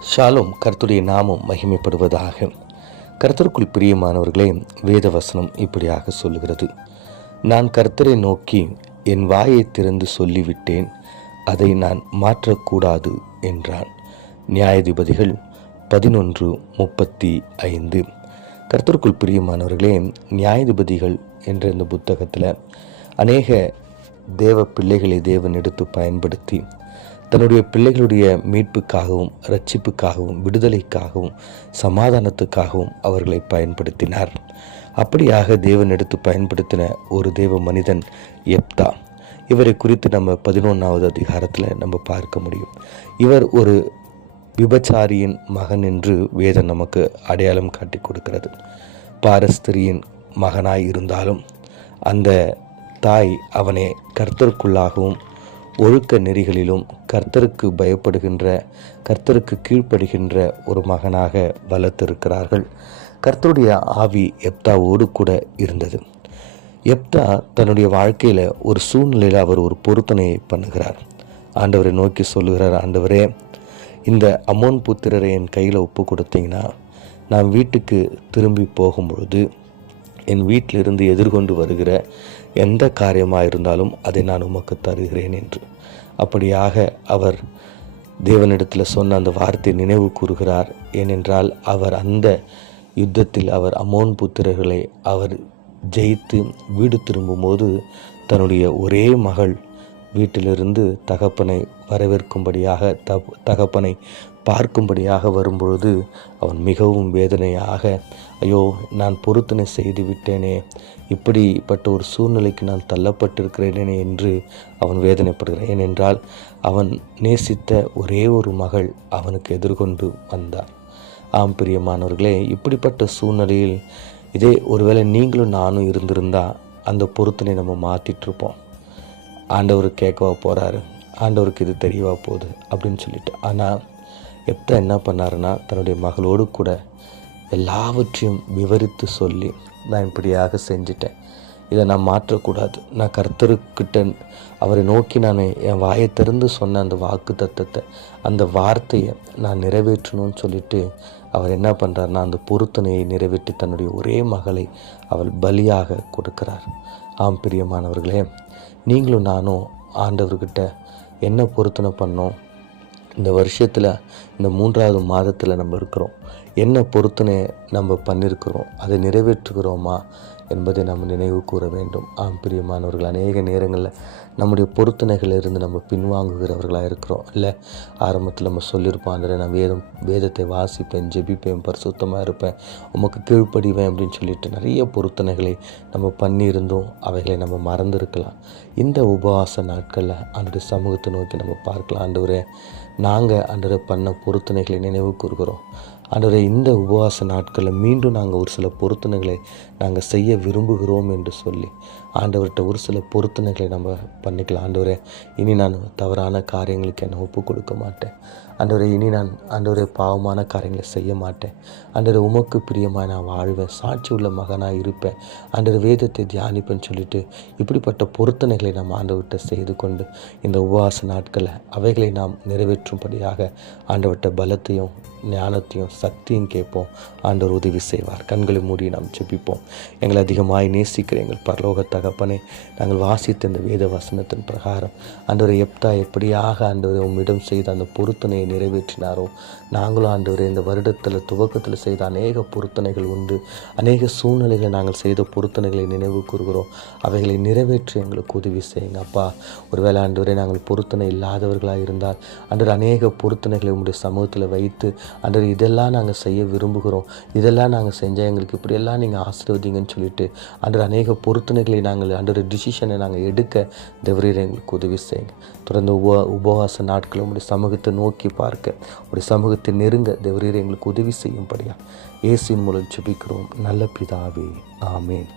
ஷாலும் கர்த்துடைய நாமும் மகிமைப்படுவதாக. கர்த்தருக்குள் பிரியமானவர்களே வேத வசனம் இப்படியாக சொல்லுகிறது. நான் கர்த்தரை நோக்கி என் வாயை திறந்து சொல்லிவிட்டேன் அதை நான் மாற்றக்கூடாது என்றான். நியாயாதிபதிகள் பதினொன்று முப்பத்தி ஐந்து. கர்த்தருக்குள் பிரியமானவர்களே நியாயாதிபதிகள் என்ற இந்த புத்தகத்தில் அநேக தேவ பிள்ளைகளை தேவன் எடுத்து பயன்படுத்தி தன்னுடைய பிள்ளைகளுடைய மீட்புக்காகவும் ரட்சிப்புக்காகவும் விடுதலைக்காகவும் சமாதானத்துக்காகவும் அவர்களை பயன்படுத்தினார். அப்படியாக தேவன் எடுத்து பயன்படுத்தின ஒரு தேவ மனிதன் எப்தா. இவரை குறித்து நம்ம பதினொன்றாவது அதிகாரத்தில் நம்ம பார்க்க முடியும். இவர் ஒரு விபச்சாரியின் மகன் என்று வேதம் நமக்கு அடையாளம் காட்டி கொடுக்கிறது. பாரஸ்திரியின் மகனாய் இருந்தாலும் அந்த தாய் அவனை கர்த்தருக்குள்ளாகவும் ஒழுக்க நெறிகளிலும் கர்த்தருக்கு பயப்படுகின்ற கர்த்தருக்கு கீழ்ப்படுகின்ற ஒரு மகனாக வளர்த்திருக்கிறார்கள். கர்த்தருடைய ஆவி எப்தாவோடு கூட இருந்தது. எப்தா தன்னுடைய வாழ்க்கையில் ஒரு சூழ்நிலையில் அவர் ஒரு பொருத்தனையை பண்ணுகிறார். ஆண்டவரை நோக்கி சொல்லுகிறார் ஆண்டவரே இந்த அமோன் புத்திரரை என் கையில் ஒப்பு கொடுத்தீங்கன்னா நான் வீட்டுக்கு திரும்பி போகும்பொழுது என் வீட்டிலிருந்து எதிர்கொண்டு வருகிற எந்த காரியமாக இருந்தாலும் அதை நான் உமக்கு தருகிறேன் என்று. அப்படியாக அவர் தேவனிடத்தில் சொன்ன அந்த வார்த்தை நினைவு கூறுகிறார். ஏனென்றால் அவர் அந்த யுத்தத்தில் அவர் அமோன் புத்திரர்களை அவர் ஜெயித்து வீடு திரும்பும்போது தன்னுடைய ஒரே மகள் வீட்டிலிருந்து தகப்பனை வரவேற்கும்படியாக த தகப்பனை பார்க்கும்படியாக வரும்பொழுது அவன் மிகவும் வேதனையாக ஐயோ நான் பொருத்தனை செய்து விட்டேனே இப்படிப்பட்ட ஒரு சூழ்நிலைக்கு நான் தள்ளப்பட்டிருக்கிறேனே என்று அவன் வேதனைப்படுகிறான். ஏனென்றால் அவன் நேசித்த ஒரே ஒரு மகள் அவனுக்கு எதிர்கொண்டு வந்தார் ஆம் பிரியமானவர்களே இப்படிப்பட்ட சூழ்நிலையில் இதே ஒருவேளை நீங்களும் நானும் இருந்திருந்தால் அந்த பொருத்தனை நம்ம மாற்றிட்டுருப்போம் ஆண்டவர் கேட்கவா போகிறாரு ஆண்டவருக்கு இது தெரியவா போகுது அப்படின்னு சொல்லிட்டு. ஆனால் எப்தா என்ன பண்ணாருன்னா தன்னுடைய மகளோடு கூட எல்லாவற்றையும் விவரித்து சொல்லி நான் இப்படியாக செஞ்சிட்டேன். இதை நான் மாற்றக்கூடாது. நான் கர்த்தருக்கிட்ட அவரை நோக்கி நான் என் வாயை திறந்து சொன்ன அந்த வாக்கு தத்தத்தை அந்த வார்த்தையை நான் நிறைவேற்றணும்னு சொல்லிட்டு அவர் என்ன பண்ணுறாருன்னா அந்த பொருத்தனையை நிறைவேற்றி தன்னுடைய ஒரே மகளை அவள் பலியாக கொடுக்கிறார். ஆம் பிரியமானவர்களே நீங்களும் நானும் ஆண்டவர்கிட்ட என்ன பொருத்தனை பண்ணோம்? இந்த வருஷத்தில் இந்த மூன்றாவது மாதத்தில் நம்ம இருக்கிறோம். என்ன பொருத்தனை நம்ம பண்ணியிருக்கிறோம் அதை நிறைவேற்றுகிறோமா? என்பதை நாம் நினைவு கூற வேண்டும். ஆம் பிரியமானவர்கள் அநேக நேரங்களில் நம்முடைய பொருத்தனைகளிலிருந்து நம்ம பின்வாங்குகிறவர்களாக இருக்கிறோம். இல்லை ஆரம்பத்தில் நம்ம சொல்லியிருப்போம் அதில் நான் வேதம் வேதத்தை வாசிப்பேன் ஜெபிப்பேன் பரிசுத்தமாக இருப்பேன் உமக்கு கீழ்ப்படிவேன் அப்படின்னு சொல்லிட்டு நிறைய பொருத்தனைகளை நம்ம பண்ணியிருந்தோம். அவைகளை நம்ம மறந்துருக்கலாம். இந்த உபவாச நாட்களில் ஆண்டுடைய சமூகத்தை நோக்கி நம்ம பார்க்கலாம். ஆண்டவரே நாங்கள் ஆண்டவரை பண்ண பொருத்தனைகளை நினைவு கூறுகிறோம். ஆண்டவரே இந்த உபவாச நாட்களில் மீண்டும் நாங்கள் ஒரு சில பொருத்தனைகளை நாங்கள் செய்ய விரும்புகிறோம் என்று சொல்லி ஆண்டவர்கிட்ட ஒரு சில பொருத்தனைகளை நம்ம பண்ணிக்கலாம். ஆண்டவரே இனி நான் தவறான காரியங்களுக்கு என்னை ஒப்பு கொடுக்க மாட்டேன். ஆண்டவரே இனி நான் ஆண்டவரே பாவமான காரியங்களை செய்ய மாட்டேன். அன்றரை உமக்கு பிரியமாக நான் வாழ்வேன். சாட்சி உள்ள மகனாக இருப்பேன். அன்றரை வேதத்தை தியானிப்பேன்னு சொல்லிட்டு இப்படிப்பட்ட பொருத்தனைகளை நாம் ஆண்டவர்கிட்ட செய்து கொண்டு இந்த உபவாச நாட்களை அவைகளை நாம் நிறைவேற்றும்படியாக ஆண்டவர்கிட்ட பலத்தையும் ஞானத்தையும் சக்தியும் கேட்போம். ஆண்டவர் உதவி செய்வார். கண்களை மூடி நாம் ஜெபிப்போம். எங்களை அதிகமாய் நேசிக்கிற எங்கள் பரலோக தகப்பனே நாங்கள் வாசித்த இந்த வேத வசனத்தின் பிரகாரம் ஆண்டவரை எப்தா எப்படியாக ஆண்டவரை உம்மிடம் செய்த அந்த பொருத்தனை நிறைவேற்றினாரோ? நாங்களும் ஆண்டவரே இந்த வருடத்தில் துவக்கத்தில் செய்த அநேக பொருத்தனைகள் உண்டு. அநேக சூழ்நிலைகளை நாங்கள் செய்த பொருத்தனைகளை நினைவு கூறுகிறோம். அவைகளை நிறைவேற்றி எங்களுக்கு உதவி செய்யுங்க அப்பா. ஒருவேளை ஆண்டவரே நாங்கள் பொருத்தனை இல்லாதவர்களாக இருந்தால் அன்றர் அநேக பொருத்தனைகளை உங்களுடைய சமூகத்தில் வைத்து அன்றர் இதெல்லாம் நாங்கள் செய்ய விரும்புகிறோம். இதெல்லாம் நாங்கள் செஞ்சால் எங்களுக்கு இப்படியெல்லாம் நீங்கள் ஆசீர்வதிங்கன்னு சொல்லிட்டு அன்றர் அநேக பொருத்தனைகளை நாங்கள் அன்றொரு டிசிஷனை நாங்கள் எடுக்க தேவரீர் எங்களுக்கு உதவி செய்யுங்க. தொடர்ந்து உப உபவாச நாட்கள் உங்களுடைய சமூகத்தை நோக்கி பார்க்க ஒரு சமூகத்தை நெருங்க தேவரீர் எங்களுக்கு உதவி செய்யும்படியா. இயேசுவின் மூலம் ஜெபிக்கிறோம். நல்ல பிதாவே ஆமேன்.